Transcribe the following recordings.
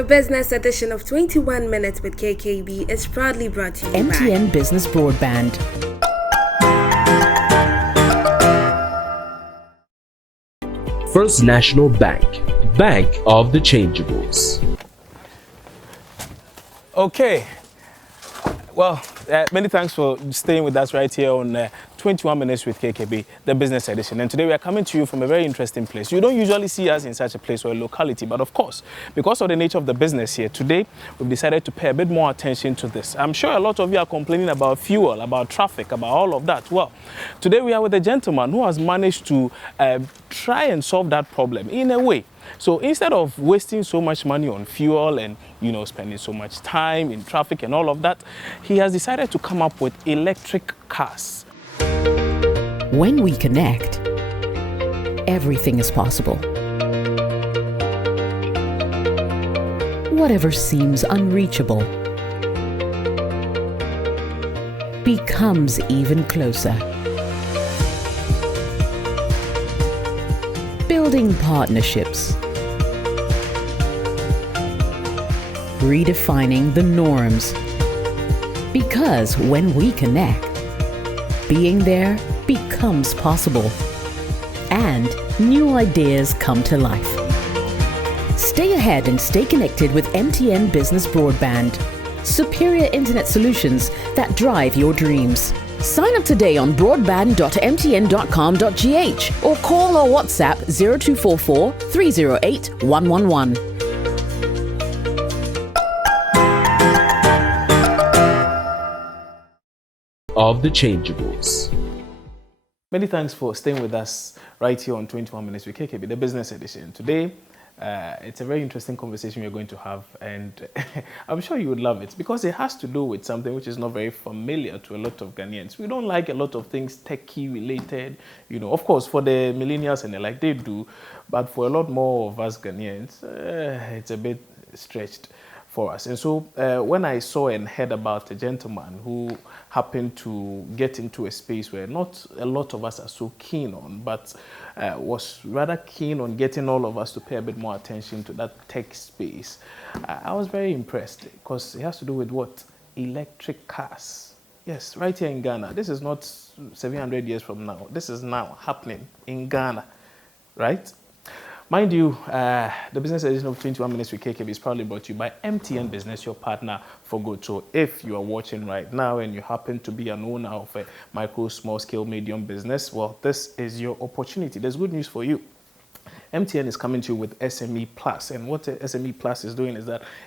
The business edition of 21 Minutes with KKB is proudly brought to you MTN by Business Broadband. First National Bank, Bank of the Changeables. Okay. Well, many thanks for staying with us right here on 21 Minutes with KKB, the business edition. And today we are coming to you from a very interesting place. You don't usually see us in such a place or a locality, but of course, because of the nature of the business here, today we've decided to pay a bit more attention to this. I'm sure a lot of you are complaining about fuel, about traffic, about all of that. Well, today we are with a gentleman who has managed to try and solve that problem in a way. So instead of wasting so much money on fuel and, spending so much time in traffic and all of that, he has decided to come up with electric cars. When we connect, everything is possible. Whatever seems unreachable becomes even closer. Building partnerships. Redefining the norms. Because when we connect, being there becomes possible. And new ideas come to life. Stay ahead and stay connected with MTN Business Broadband. Superior internet solutions that drive your dreams. Sign up today on broadband.mtn.com.gh or call or WhatsApp 0244 308 111. Of the Changeables. Many thanks for staying with us right here on 21 Minutes with KKB, the business edition. Today, it's a very interesting conversation we're going to have, and I'm sure you would love it because it has to do with something which is not very familiar to a lot of Ghanaians. We don't like a lot of things techie related, of course, for the millennials and the like, they do, but for a lot more of us Ghanaians, it's a bit stretched for us. And so when I saw and heard about a gentleman who happened to get into a space where not a lot of us are so keen on, but was rather keen on getting all of us to pay a bit more attention to that tech space, I was very impressed because it has to do with what? Electric cars. Yes, right here in Ghana. This is not 700 years from now. This is now happening in Ghana, right? Mind you, the business edition of 21 Minutes with KKB is proudly brought to you by MTN Business, your partner for good. So if you are watching right now and you happen to be an owner of a micro, small scale, medium business, well, this is your opportunity. There's good news for you. MTN is coming to you with SME Plus, and what SME Plus is doing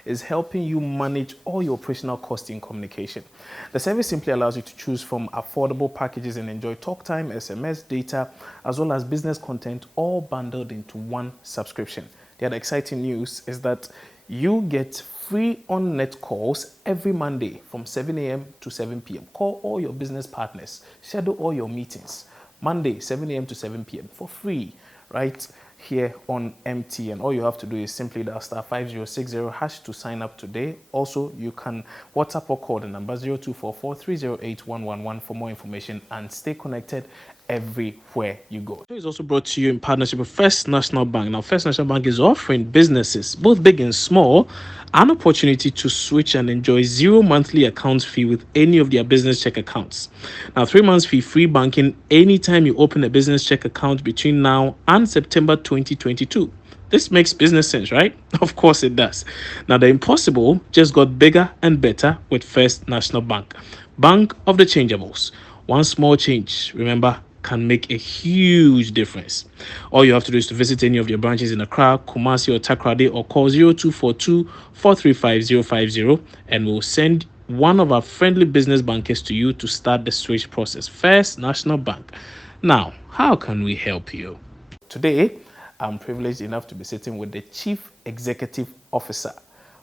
is helping you manage all your operational costs in communication. The service simply allows you to choose from affordable packages and enjoy talk time, SMS, data, as well as business content, all bundled into one subscription. The other exciting news is that you get free on-net calls every Monday from 7 a.m. to 7 p.m. Call all your business partners, schedule all your meetings, Monday, 7 a.m. to 7 p.m. for free, right here on MTN. All you have to do is simply dial *5060# to sign up today. Also, you can WhatsApp or call the number 0244 308 111 for more information and stay connected everywhere you go. It's also brought to you in partnership with First National Bank. Now, First National Bank is offering businesses, both big and small, an opportunity to switch and enjoy 0 monthly account fee with any of their business check accounts. Now, 3 months fee free banking anytime you open a business check account between now and September 2022. This makes business sense, right? Of course it does. Now, the impossible just got bigger and better with First National Bank. Bank of the Changeables. One small change, remember, can make a huge difference. All you have to do is to visit any of your branches in Accra, Kumasi, or Takoradi, or call 0242 435 050, and we'll send one of our friendly business bankers to you to start the switch process. First National Bank. Now, how can we help you? Today, I'm privileged enough to be sitting with the Chief Executive Officer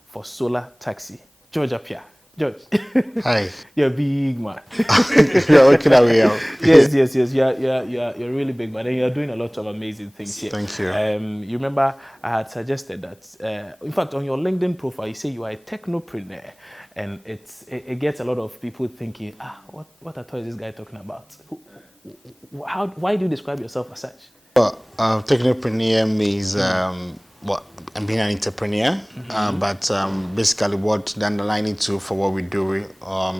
for Solar Taxi, Jorge Appiah. George. Hi. You're a big man. You're looking at me out. Yes. You're really big, but then you're doing a lot of amazing things here. Thank you. You remember I had suggested that, in fact, on your LinkedIn profile, you say you are a technopreneur, and it gets a lot of people thinking, what at all is this guy talking about? Why do you describe yourself as such? Technopreneur means I'm being an entrepreneur, but basically what the underlining tool for what we do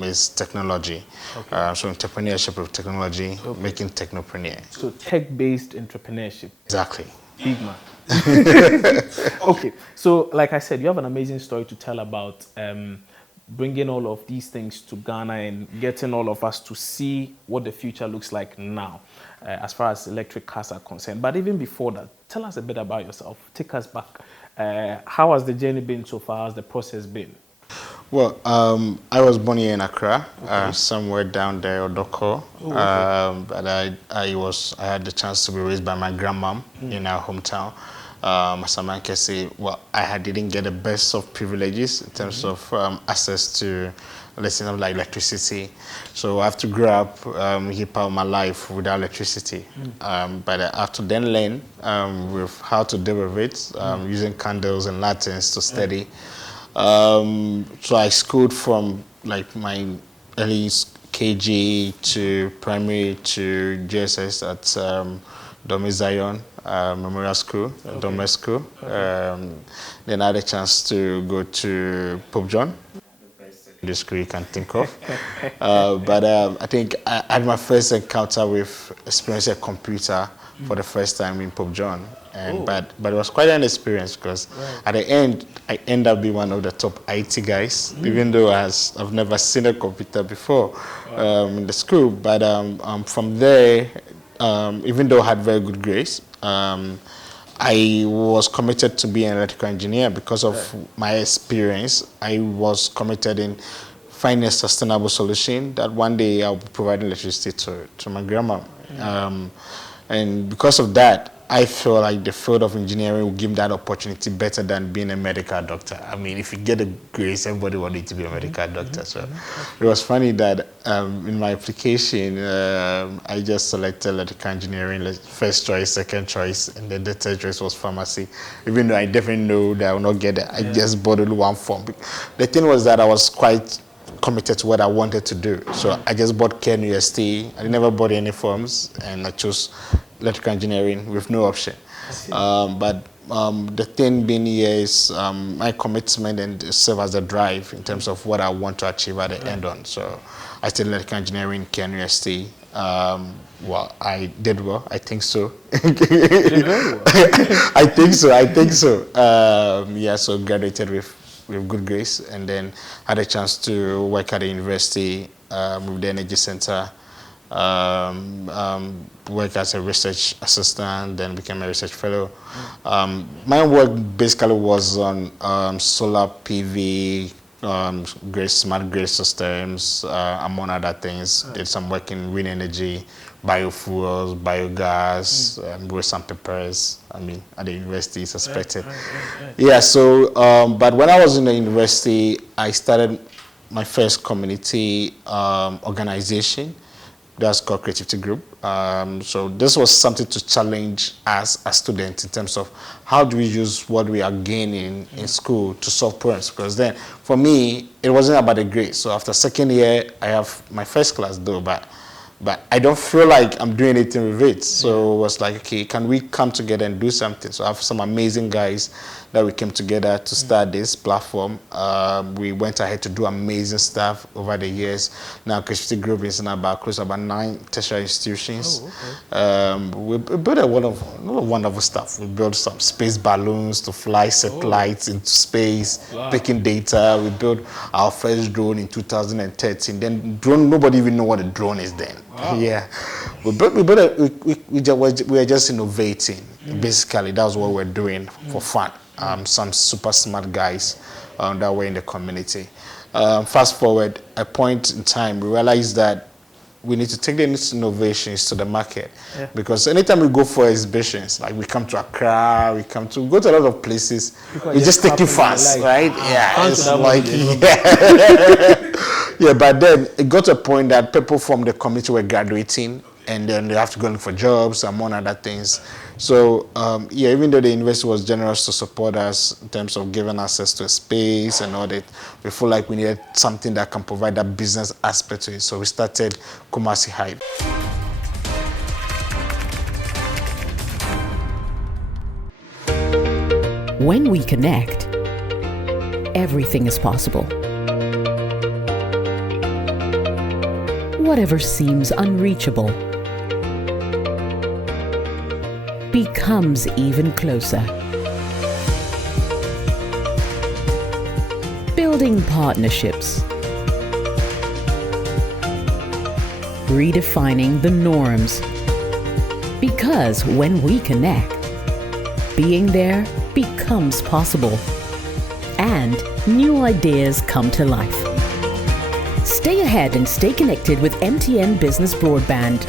is technology. Okay. So entrepreneurship with technology, making technopreneur. So tech-based entrepreneurship. Exactly. Big man. Okay, so like I said, you have an amazing story to tell about bringing all of these things to Ghana and getting all of us to see what the future looks like now as far as electric cars are concerned. But even before that, tell us a bit about yourself. Take us back. How has the journey been so far? How's the process been? Well, I was born here in Accra, somewhere down there, Odoko. But I had the chance to be raised by my grandmom in our hometown, Asamankese. Well, I didn't get the best of privileges in terms of access to, let's say, like electricity. So I have to grow up here part of my life without electricity. But I have to then learn with how to deal with it, using candles and lanterns to study. So I schooled from like my early KG to primary to GSS at Domi Zion Memorial School, Domi School. Then I had a chance to go to Pope John, the school you can think of. But I think I had my first encounter with experiencing a computer for the first time in Pope John. But it was quite an experience because at the end, I ended up being one of the top IT guys, even though I've never seen a computer before in the school. But from there, even though I had very good grades, I was committed to be an electrical engineer because of my experience. I was committed in finding a sustainable solution that one day I'll be providing electricity to my grandma. And because of that, I feel like the field of engineering will give that opportunity better than being a medical doctor. I mean, if you get a grades, everybody wanted to be a medical doctor. So it was funny that in my application, I just selected electrical engineering, like first choice, second choice, and then the third choice was pharmacy. Even though I definitely know that I will not get it, I just bought only one form. The thing was that I was quite committed to what I wanted to do. So I just bought KNUST. I never bought any forms, and I chose electrical engineering with no option. But the thing being here is my commitment and serve as a drive in terms of what I want to achieve at the end on. So I studied electrical engineering, KNUST. Well, I did well. I think so. I think so. Yeah, so graduated with good grades, and then had a chance to work at the university with the energy center. Work as a research assistant, then became a research fellow. My work basically was on solar PV, smart grid systems, among other things. Did some work in wind energy, biofuels, biogas, with some papers. I mean, at the university, suspected. Yeah. So, but when I was in the university, I started my first community organization. That's called Creativity Group. So this was something to challenge us as students in terms of how do we use what we are gaining in school to solve problems. Because then, for me, it wasn't about the grades. So after second year, I have my first class though, but I don't feel like I'm doing anything with it. So it was like, okay, can we come together and do something? So I have some amazing guys that we came together to start this platform. We went ahead to do amazing stuff over the years. Now Creativity Group is now close to about 9 tertiary institutions. We built a lot of wonderful stuff. We built some space balloons to fly satellites into space, picking data. We built our first drone in 2013. Then drone, nobody even know what a drone is then. Yeah, we were just innovating. Basically, that was what we're doing for fun. Some super smart guys that were in the community. Fast forward a point in time, we realized that we need to take these innovations to the market. Because anytime we go for exhibitions, like we come to Accra, we go to a lot of places, we just take it fast, right? Yeah, it's like, yeah, but then it got to a point that people from the community were graduating, and then they have to go in for jobs, among other things. So, yeah, even though the university was generous to support us in terms of giving access to a space and all that, we feel like we needed something that can provide that business aspect to it. So we started Kumasi Hive. When we connect, everything is possible. Whatever seems unreachable becomes even closer. Building partnerships. Redefining the norms. Because when we connect, being there becomes possible. And new ideas come to life. Stay ahead and stay connected with MTN Business Broadband.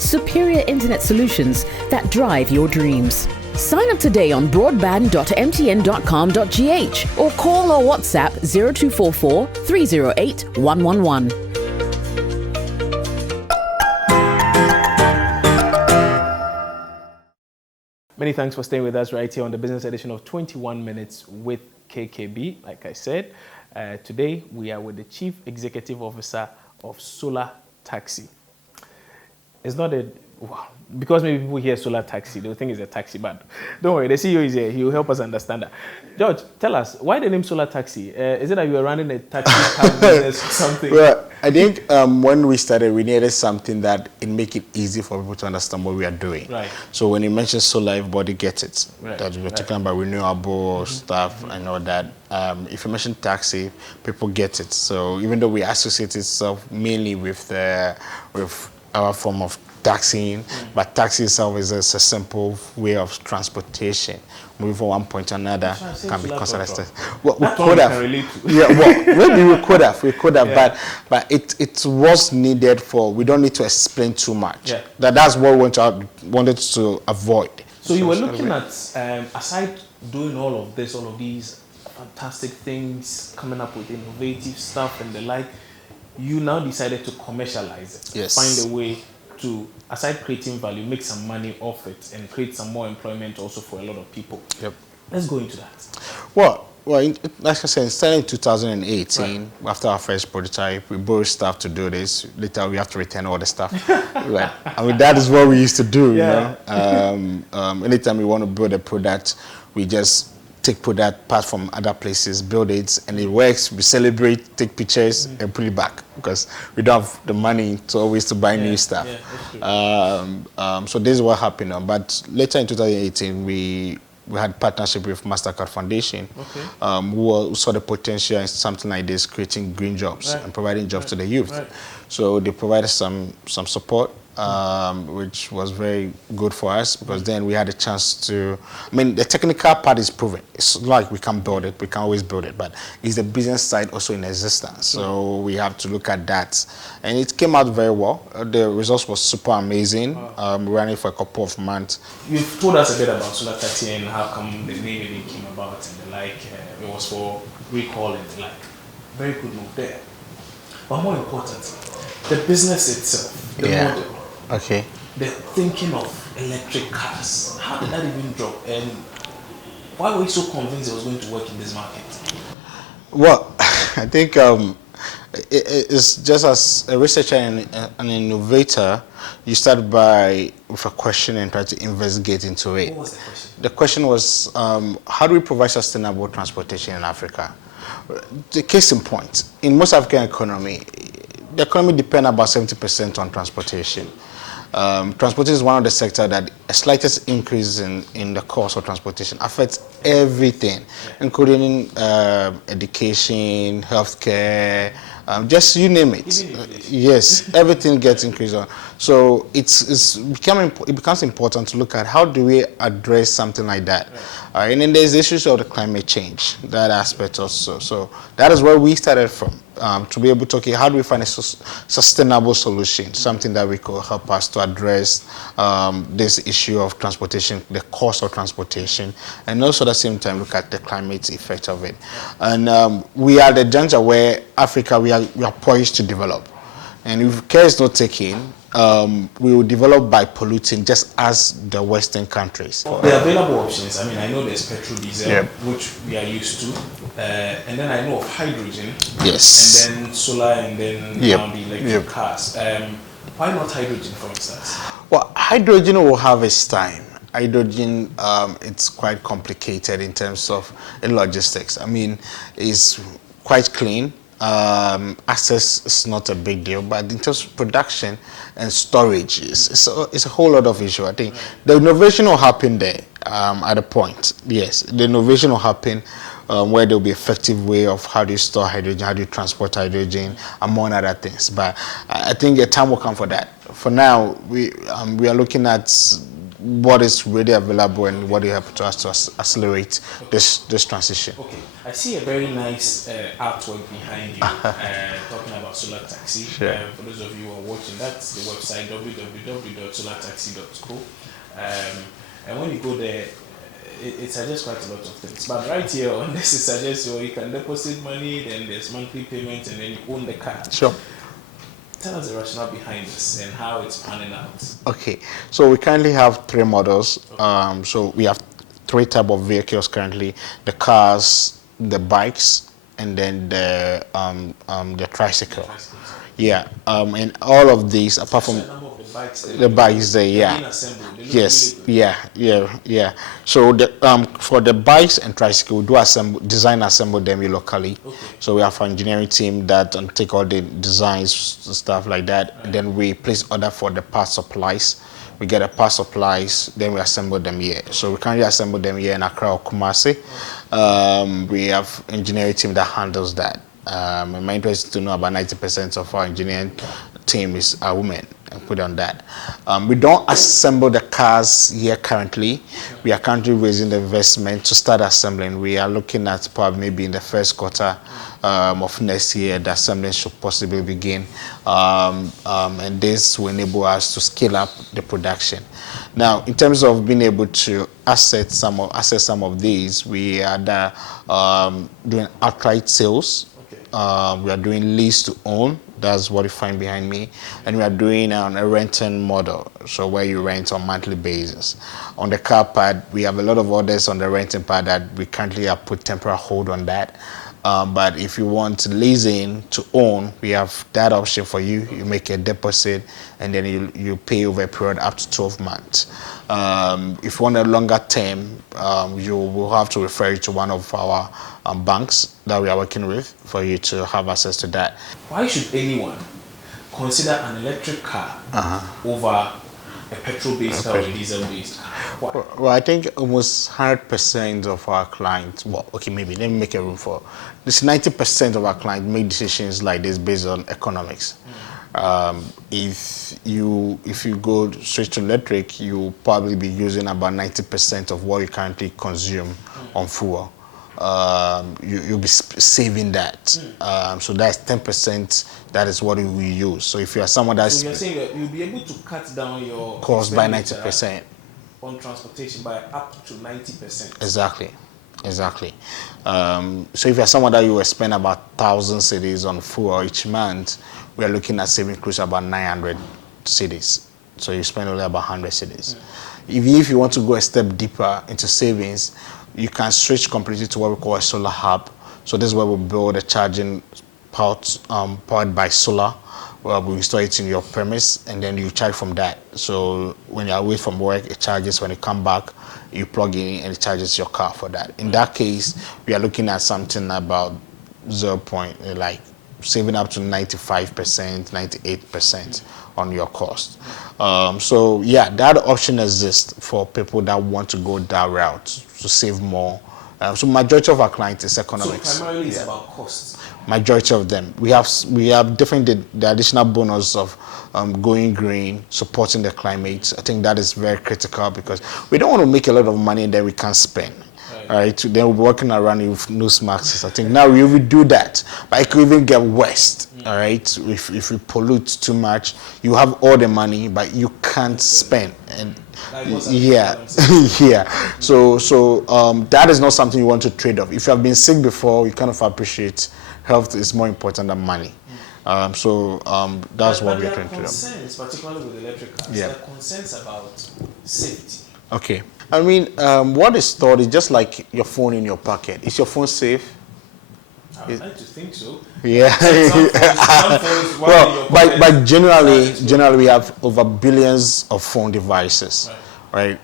Superior internet solutions that drive your dreams. Sign up today on broadband.mtn.com.gh or call or WhatsApp 0244 308 111. Many thanks for staying with us right here on the business edition of 21 Minutes with KKB. Like I said, today we are with the Chief Executive Officer of Solar Taxi. It's not a, because maybe people hear solar taxi, they'll think it's a taxi, but don't worry, the CEO is here, he will help us understand that. George, tell us, why the name Solar Taxi? Is it that you were running a taxi cab business or something? Well, I think when we started, we needed something that it make it easy for people to understand what we are doing. Right. So when you mention solar, everybody gets it. Right. That we're talking about renewable stuff and all that. If you mention taxi, people get it. So even though we associate itself mainly with our form of taxiing, but taxi itself is a simple way of transportation. Moving from one point to another can be considered. Well, we could have. Yeah, well, maybe we could have, yeah. but it was needed for. We don't need to explain too much. Yeah. That's what we wanted to avoid. So you were looking at aside doing all of these fantastic things, coming up with innovative stuff and the like. You now decided to commercialize it. Yes. Find a way to, aside creating value, make some money off it and create some more employment also for a lot of people. Yep. Let's go into that. Well, like I said, starting in 2018, after our first prototype, we borrowed staff to do this. Later, we have to return all the stuff. Right. I mean, that is what we used to do. Yeah. You know? Anytime we want to build a product, we just take product part from other places, build it, and it works. We celebrate, take pictures, and put it back because we don't have the money to always to buy new stuff. Yeah, so this is what happened. But later in 2018, we had partnership with MasterCard Foundation, who saw the potential in something like this, creating green jobs and providing jobs to the youth. Right. So they provided some support. Which was very good for us because then we had a chance to, I mean, the technical part is proven. It's like we can build it, we can always build it, but is the business side also in existence? So we have to look at that. And it came out very well. The results was super amazing. We ran it for a couple of months. You've told us a bit about Solar Taxi and how come the name even came about and the like. It was for recall and the like. Very good move there. But more important, the business itself, the model. Okay. The thinking of electric cars, how did that even drop? And why were you so convinced it was going to work in this market? Well, I think it's just as a researcher and an innovator, you start with a question and try to investigate into it. What was the question? The question was, how do we provide sustainable transportation in Africa? The case in point, in most African economy, the economy depends about 70% on transportation. Transportation is one of the sectors that a slightest increase in the cost of transportation affects everything, including education, healthcare, just you name it. Yes, everything gets increased on. So it becomes important to look at how do we address something like that. And then there's the issues of the climate change, that aspect also. So that is where we started from, to be able to, okay, how do we find a sustainable solution, something that we could help us to address this issue of transportation, the cost of transportation, and also at the same time look at the climate effect of it. And we are at the juncture where Africa, we are poised to develop. And if care is not taken, we will develop by polluting just as the Western countries. Well, the available options, I mean, I know there's petrol, diesel, which we are used to. And then I know of hydrogen. Yes. And then solar, and then now the electric cars. Why not hydrogen, for instance? Well, hydrogen will have its time. hydrogen, it's quite complicated in terms of logistics. I mean, it's quite clean. Access is not a big deal, but in terms of production and storage, it's a whole lot of issue. I think the innovation will happen there at a point. Yes, the innovation will happen where there will be effective way of how do you store hydrogen, how do you transport hydrogen, among other things. But I think a time will come for that. For now, we are looking at what is really available and what you have to us to accelerate this transition. Okay, I see a very nice artwork behind you talking about solar taxi. Sure. For those of you who are watching, that's the website www.solartaxi.co. And when you go there, it suggests quite a lot of things. But right here on this, it suggests you can deposit money, then there's monthly payments, and then you own the car. Sure. Tell us the rationale behind this and how it's panning out. Okay, so we currently have 3 models. So we have 3 types of vehicles currently: the cars, the bikes, and then the tricycle. Yeah, and all of these, apart from the bikes there, yeah, yes, yeah. So for the bikes and tricycle, we do assemble them locally. Okay. So we have an engineering team that take all the designs, stuff like that. Right. And then we place order for the part supplies. We get the part supplies, then we assemble them here. So we currently assemble them here in Accra or Kumasi. We have engineering team that handles that. And my interest is to know about 90% of our engineering team are women, and put on that. We don't assemble the cars here currently. We are currently raising the investment to start assembling. We are looking at probably maybe in the first quarter of next year, the assembling should possibly begin. And this will enable us to scale up the production. Now, in terms of being able to access some of these, we are doing outright sales. We are doing lease to own. That's what you find behind me. And we are doing a renting model, so where you rent on monthly basis. On the car part, we have a lot of orders on the renting part that we currently have put temporary hold on that. But if you want leasing to own, we have that option for you. You make a deposit and then you pay over a period up to 12 months. If you want a longer term, you will have to refer you to one of our banks that we are working with for you to have access to that. Why should anyone consider an electric car over a petrol-based car or a diesel-based car? Why? Well, I think almost 100% of our clients, well, okay, maybe let me make a room for this. 90% of our clients make decisions like this based on economics. If you go straight to electric, you'll probably be using about 90% of what you currently consume on fuel. You'll be saving that. So that's 10%. That is what we use. So if you are someone that's... So you're saying that you'll be able to cut down your cost by 90%. On transportation by up to 90%. Exactly. So if you're someone that you will spend about 1,000 cedis on fuel each month, we are looking at saving close to about 900 cedis. So you spend only about 100 cedis. If you want to go a step deeper into savings, you can switch completely to what we call a solar hub. So this is where we build a charging powered by solar, where we install it in your premise, and then you charge from that. So when you're away from work, it charges. When you come back, you plug in and it charges your car for that. In that case, we are looking at something about like saving up to 95%, 98% on your cost. So yeah, that option exists for people that want to go that route to save more. So majority of our clients is economics. So primarily it's about costs. Majority of them. We have definitely the additional bonus of going green, supporting the climate. I think that is very critical because we don't want to make a lot of money and then we can't spend. All right, then we'll be working around with nose masks. I think now we will do that, but it could even get worse. All right, if we pollute too much, you have all the money, but you can't spend. And yeah. So that is not something you want to trade off. If you have been sick before, you kind of appreciate health is more important than money. That's what we're trying to do. Concerns, particularly with electric cars, there are concerns about safety. Okay. I mean, what is stored is just like your phone in your pocket. Is your phone safe? I would like to think so. Yeah. But generally we have over billions of phone devices, right?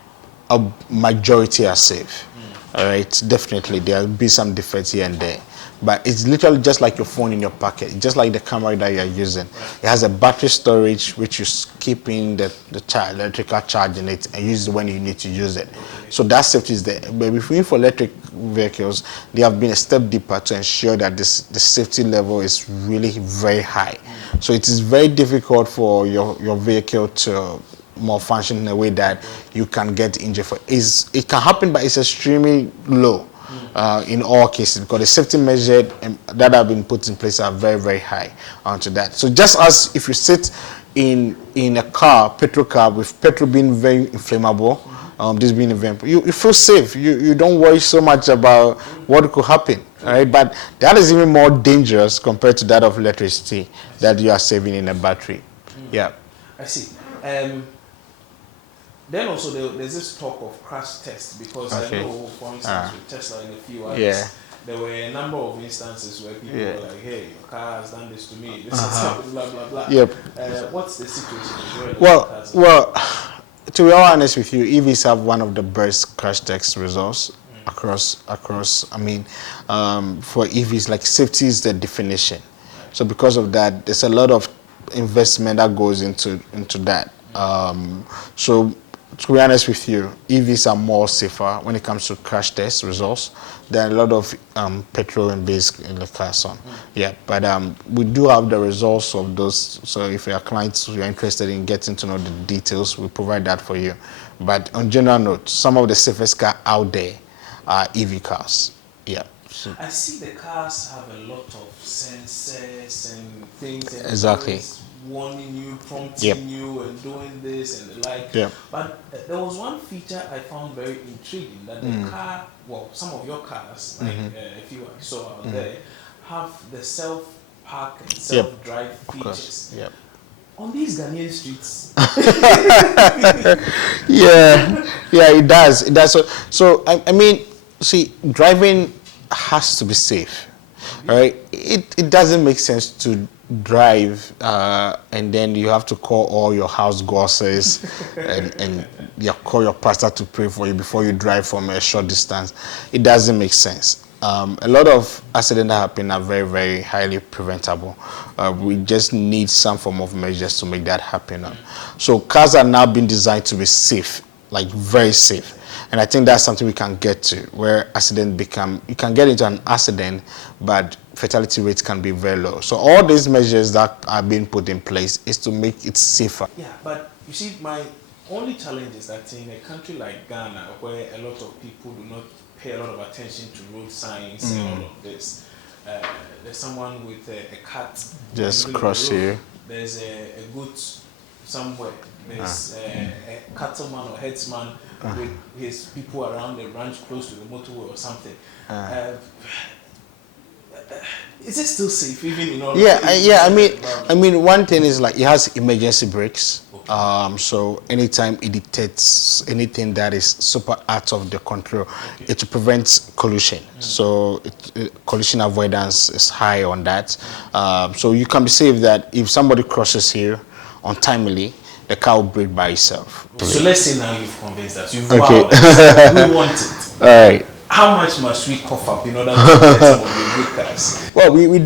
a majority are safe. All right, definitely there'll be some defects here and there, but it's literally just like your phone in your pocket, just like the camera that you're using. It has a battery storage which you keep in the electrical charge in it and use it when you need to use it. So that safety is there. But for electric vehicles, they have been a step deeper to ensure that the safety level is really very high. So it is very difficult for your vehicle to more function in a way that you can get injured for. It can happen, but it's extremely low in all cases, because the safety measures that have been put in place are very, very high onto that. So just as if you sit in a car, petrol car, with petrol being very inflammable, this being a very, you feel safe. You don't worry so much about what could happen. All right, but that is even more dangerous compared to that of electricity that you are saving in a battery. Yeah, I see. Then also there's this talk of crash tests, because I know, for instance, with Tesla in a few hours, there were a number of instances where people were like, "Hey, your car has done this to me. This is happened, blah blah blah." Yep. What's the situation? Well, to be honest with you, EVs have one of the best crash test results across. I mean, for EVs, like, safety is the definition. So because of that, there's a lot of investment that goes into that. So to be honest with you, EVs are more safer when it comes to crash test results than a lot of petroleum-based cars on. Yeah, but we do have the results of those. So if your clients are interested in getting to know the details, we provide that for you. But on general note, some of the safest cars out there are EV cars. Yeah. So I see the cars have a lot of sensors and things. And exactly. Warning you, prompting you, and doing this and the like. Yeah. But there was one feature I found very intriguing, that the car, well, some of your cars, like a few I saw out there, have the self-park and self-drive features. Yep. On these Ghanaian streets. yeah, it does. It does. So I mean, see, driving has to be safe, right? It doesn't make sense to drive and then you have to call all your house gossips and you call your pastor to pray for you before you drive from a short distance. It doesn't make sense. A lot of accidents that happen are very, very highly preventable. We just need some form of measures to make that happen. So cars are now being designed to be safe, like very safe. And I think that's something we can get to, where you can get into an accident, but fatality rates can be very low. So all these measures that are being put in place is to make it safer. Yeah, but you see, my only challenge is that in a country like Ghana, where a lot of people do not pay a lot of attention to road signs and all of this, there's someone with a cat just cross you. There's a goat somewhere. There's a cattleman or headsman with his people around the ranch close to the motorway or something. Is it still safe, even in all? I mean, one thing is, like, it has emergency brakes. So anytime it detects anything that is super out of the control, it prevents collision. So collision avoidance is high on that. So you can be safe that if somebody crosses you untimely, the car will brake by itself. So let's say now you've convinced us. You've wowed us. We want it. All right. How much must we cough up in order to get some of the good cars? Well, we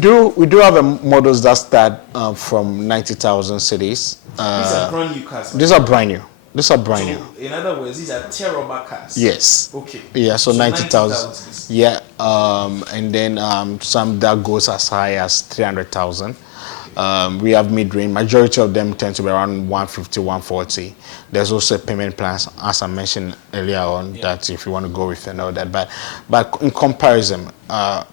do have models that start from 90,000 cedis. These are brand new cars. These are brand new. These are brand new. In other words, these are tear-rubber cars. Yes. Okay. Yeah. So 90,000. Yeah. And then some that goes as high as 300,000. We have mid-range. Majority of them tend to be around 150, 140. There's also payment plans, as I mentioned earlier on, that if you want to go with and all that. But in comparison,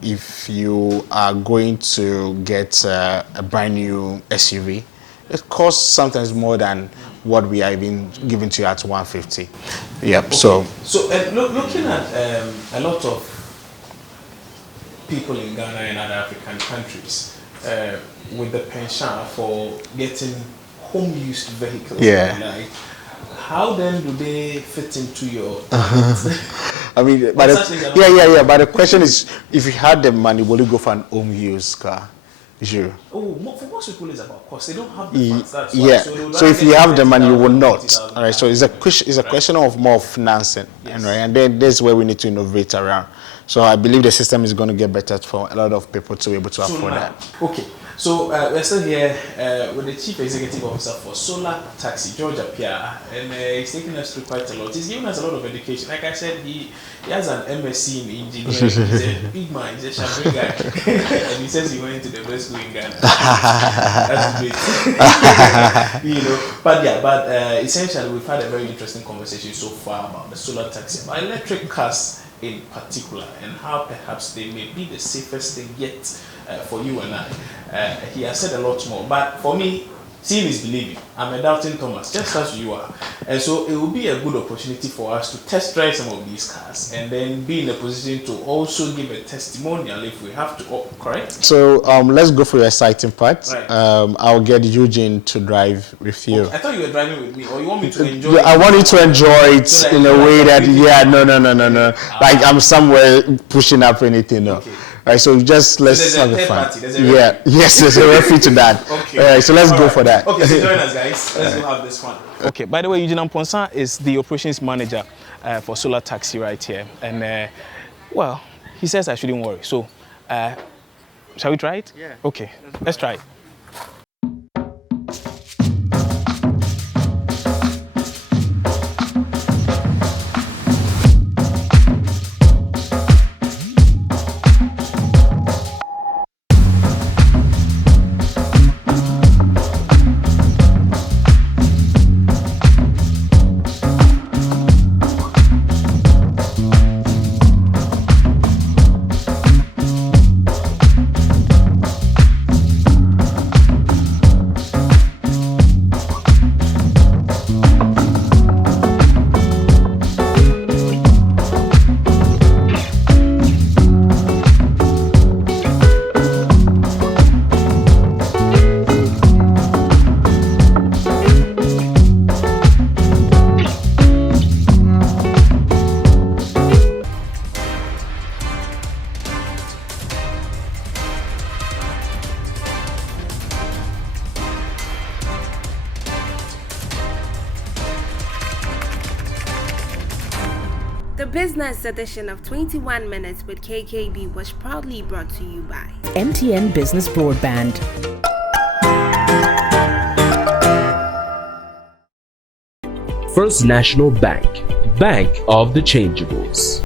if you are going to get a brand new SUV, it costs sometimes more than what we are even giving to you at 150. Yep. Okay. So looking at a lot of people in Ghana and other African countries, with the penchant for getting home-used vehicles. Yeah. Like, how then do they fit into your? I mean, but but the question is, if you had the money, will you go for an home-used car? you. Oh, for most people it's about cost. They don't have the funds. That's why. Yeah. So if you have the money, you will 20,000, not. 50,000. All right. So it's a question of more financing, Yes. and right, and then that's where we need to innovate around. So I believe the system is going to get better for a lot of people to be able to afford now, that. Okay, so we're still here with the Chief Executive Officer for Solar Taxi, Jorge Appiah, and he's taking us through quite a lot. He's given us a lot of education. Like I said, he has an MSc in engineering. He's a big man. He's a Shabri guy, and he says he went to the best school in Ghana. That's great. But essentially, we've had a very interesting conversation so far about the solar taxi, about electric cars in particular, and how perhaps they may be the safest thing yet for you and I. He has said a lot more, but for me, seeing is believing. I'm a doubting Thomas, just as you are, and so it will be a good opportunity for us to test drive some of these cars and then be in a position to also give a testimonial if we have to. Oh, correct? So let's go for your exciting part. Right. I'll get Eugene to drive with you. I thought you were driving with me, or you want me to enjoy Yeah, it? I want you to enjoy it So that in a you way like that, everything. no. Like I'm somewhere pushing up anything, no. Okay. Right, so just let's there's a have a third fun. party, there's a Yeah, yes, there's a referee to that. Okay. All right, so let's All go right. for that. Okay, so join us, guys. Let's go have this fun. Okay, by the way, Eugene Amponsa is the operations manager for Solar Taxi right here. And, well, he says I shouldn't worry. So, shall we try it? Yeah. Okay, let's try it. The business edition of 21 Minutes with KKB was proudly brought to you by MTN Business Broadband. First National Bank, Bank of the Changeables.